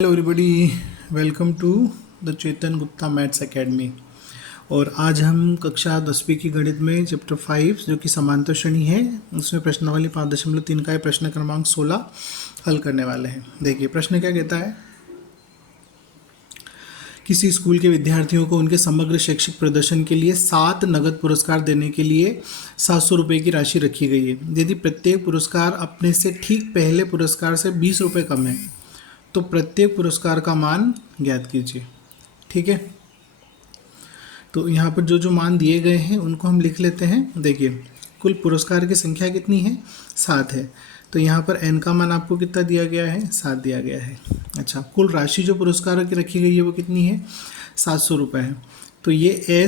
Hello everybody, welcome to the Chetan Gupta maths academy. और आज हम कक्षा 10वीं की गणित में चैप्टर 5 जो कि समांतर श्रेणी है उसमें प्रश्नावली 5.3 का है प्रश्न क्रमांक 16 हल करने वाले हैं। देखिए प्रश्न क्या कहता है। किसी स्कूल के विद्यार्थियों को उनके समग्र शैक्षिक प्रदर्शन के लिए 7 नगद पुरस्कार देने के लिए 700 रुपये की राशि रखी गई है। यदि प्रत्येक पुरस्कार अपने से ठीक पहले पुरस्कार से 20 रुपये कम है तो प्रत्येक पुरस्कार का मान ज्ञात कीजिए। ठीक है, तो यहाँ पर जो जो मान दिए गए हैं उनको हम लिख लेते हैं। देखिए कुल पुरस्कार की संख्या कितनी है, 7 है। तो यहाँ पर n का मान आपको कितना दिया गया है, 7 दिया गया है। अच्छा, कुल राशि जो पुरस्कार की रखी गई है वो कितनी है, 700 रुपये है। तो ये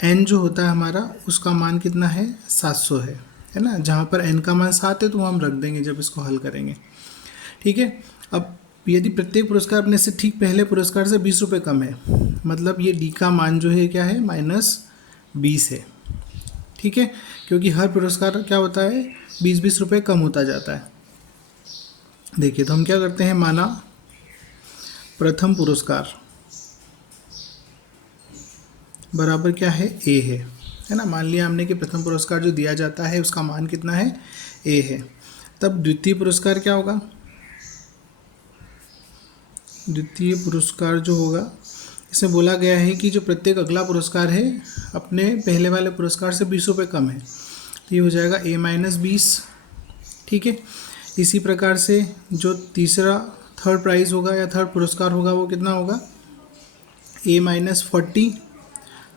n जो होता है हमारा उसका मान कितना है, 700 है ना। जहाँ पर n का मान 7 है तो हम रख देंगे जब इसको हल करेंगे। ठीक है, अब यदि प्रत्येक पुरस्कार अपने से ठीक पहले पुरस्कार से 20 रुपये कम है, मतलब ये डी का मान जो है क्या है, -20 है। ठीक है, क्योंकि हर पुरस्कार क्या होता है, 20-20 रुपये कम होता जाता है। देखिए तो हम क्या करते हैं, माना प्रथम पुरस्कार बराबर क्या है, ए है ना। मान लिया हमने कि प्रथम पुरस्कार जो दिया जाता है उसका मान कितना है, ए है। तब द्वितीय पुरस्कार क्या होगा, द्वितीय पुरस्कार जो होगा इसमें बोला गया है कि जो प्रत्येक अगला पुरस्कार है अपने पहले वाले पुरस्कार से 20 रुपये कम है, तो ये हो जाएगा a-20। ठीक है, इसी प्रकार से जो तीसरा थर्ड प्राइज़ होगा या थर्ड पुरस्कार होगा वो कितना होगा, a-40।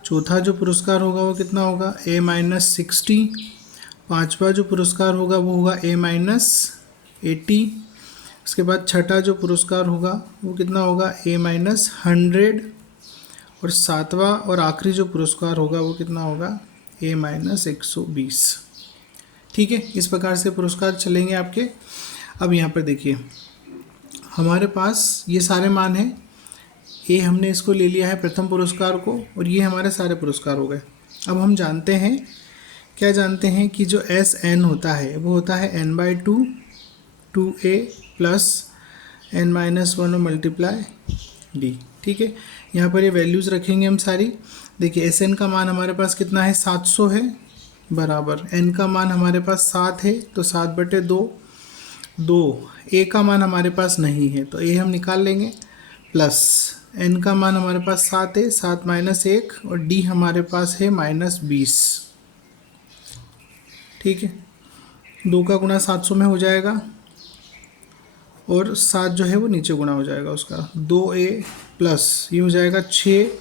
चौथा जो पुरस्कार होगा वो कितना होगा, a-60। पांचवा जो पुरस्कार होगा वो होगा a-80। उसके बाद छठा जो पुरस्कार होगा वो कितना होगा, a-100। और सातवां और आखिरी जो पुरस्कार होगा वो कितना होगा, a-120। ठीक है, इस प्रकार से पुरस्कार चलेंगे आपके। अब यहाँ पर देखिए हमारे पास ये सारे मान हैं। ए हमने इसको ले लिया है प्रथम पुरस्कार को, और ये हमारे सारे पुरस्कार हो गए। अब हम जानते हैं, क्या जानते हैं कि जो SN होता है वो होता है n/2 2a plus n-1 multiply d। ठीक है, यहाँ पर ये वैल्यूज़ रखेंगे हम सारी। देखिए SN का मान हमारे पास कितना है, 700 है, बराबर n का मान हमारे पास 7 है तो 7/2। a का मान हमारे पास नहीं है तो a हम निकाल लेंगे, प्लस n का मान हमारे पास 7 है, 7 - 1, और d हमारे पास है -20। ठीक है, 2 का गुणा 700 में हो जाएगा और 7 जो है वो नीचे गुणा हो जाएगा उसका, 2a प्लस ये हो जाएगा 6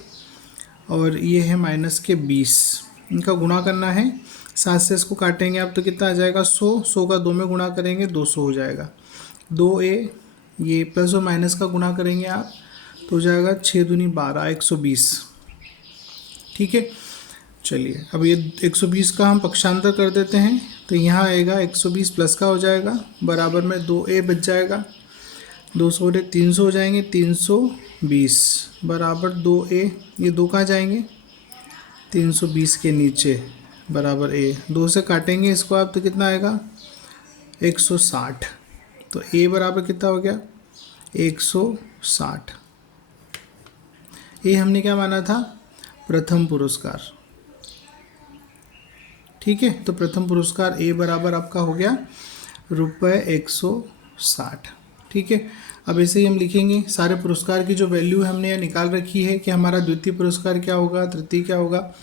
और ये है -20। इनका गुणा करना है, 7 से इसको काटेंगे आप तो कितना आ जाएगा, 100 का 2 में गुणा करेंगे 200 हो जाएगा। 2a ये प्लस और माइनस का गुणा करेंगे आप तो हो जाएगा 6 दूनी 12, 120। ठीक है, चलिए अब ये 120 का हम पक्षांतर कर देते हैं तो यहाँ आएगा 120 प्लस का हो जाएगा, बराबर में 2a बच जाएगा, 200 और 300 हो जाएंगे, 320 बराबर 2a। ये 2 कहाँ जाएंगे, 320 के नीचे बराबर a। 2 से काटेंगे इसको आप तो कितना आएगा, 160। तो a बराबर कितना हो गया, 160। ये हमने क्या माना था, प्रथम पुरस्कार। ठीक है, तो प्रथम पुरस्कार a बराबर आपका हो गया ₹160। ठीक है, अब ऐसे ही हम लिखेंगे सारे पुरस्कार की जो वैल्यू हमने यहाँ निकाल रखी है कि हमारा द्वितीय पुरस्कार क्या होगा, तृतीय क्या होगा,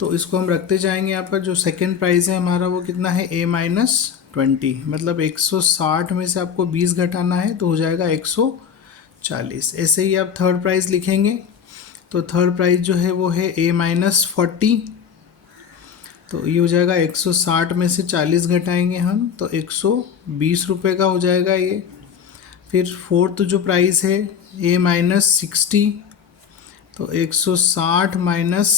तो इसको हम रखते जाएंगे। यहाँ पर जो सेकंड प्राइज़ है हमारा वो कितना है, a-20, मतलब 160 में से आपको 20 घटाना है तो हो जाएगा 140। ऐसे ही आप थर्ड प्राइज़ लिखेंगे तो थर्ड प्राइज़ जो है वो है a-40, तो ये हो जाएगा 160 में से 40 घटाएंगे हम तो 120 रुपये का हो जाएगा ये। फिर फोर्थ जो प्राइस है a-60, तो 160 माइनस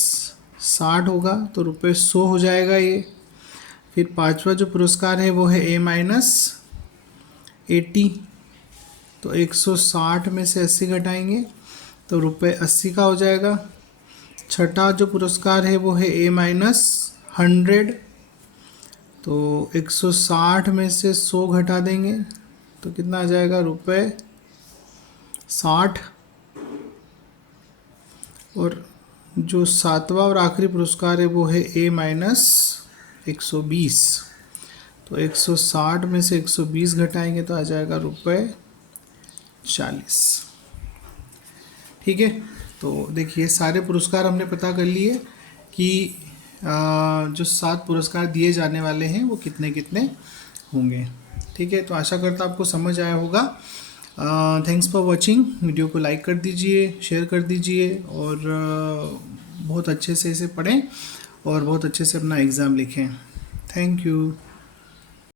60 होगा तो ₹100 हो जाएगा ये। फिर पांचवा जो पुरस्कार है वो है a-80, तो 160 में से 80 घटाएंगे तो ₹80 का हो जाएगा। छठा जो पुरस्कार है वो है a-100, तो 160 में से 100 घटा देंगे तो कितना आ जाएगा, 60, और जो सातवां और आखिरी पुरस्कार है वो है A-120। तो 160 में से 120 घटाएंगे तो आ जाएगा ₹40। ठीक है, तो देखिए सारे पुरस्कार हमने पता कर लिए कि जो 7 पुरस्कार दिए जाने वाले हैं वो कितने कितने होंगे। ठीक है, तो आशा करता आपको समझ आया होगा। Thanks for watching. वीडियो को लाइक कर दीजिए, शेयर कर दीजिए, और बहुत अच्छे से इसे पढ़ें और बहुत अच्छे से अपना एग्ज़ाम लिखें। Thank you.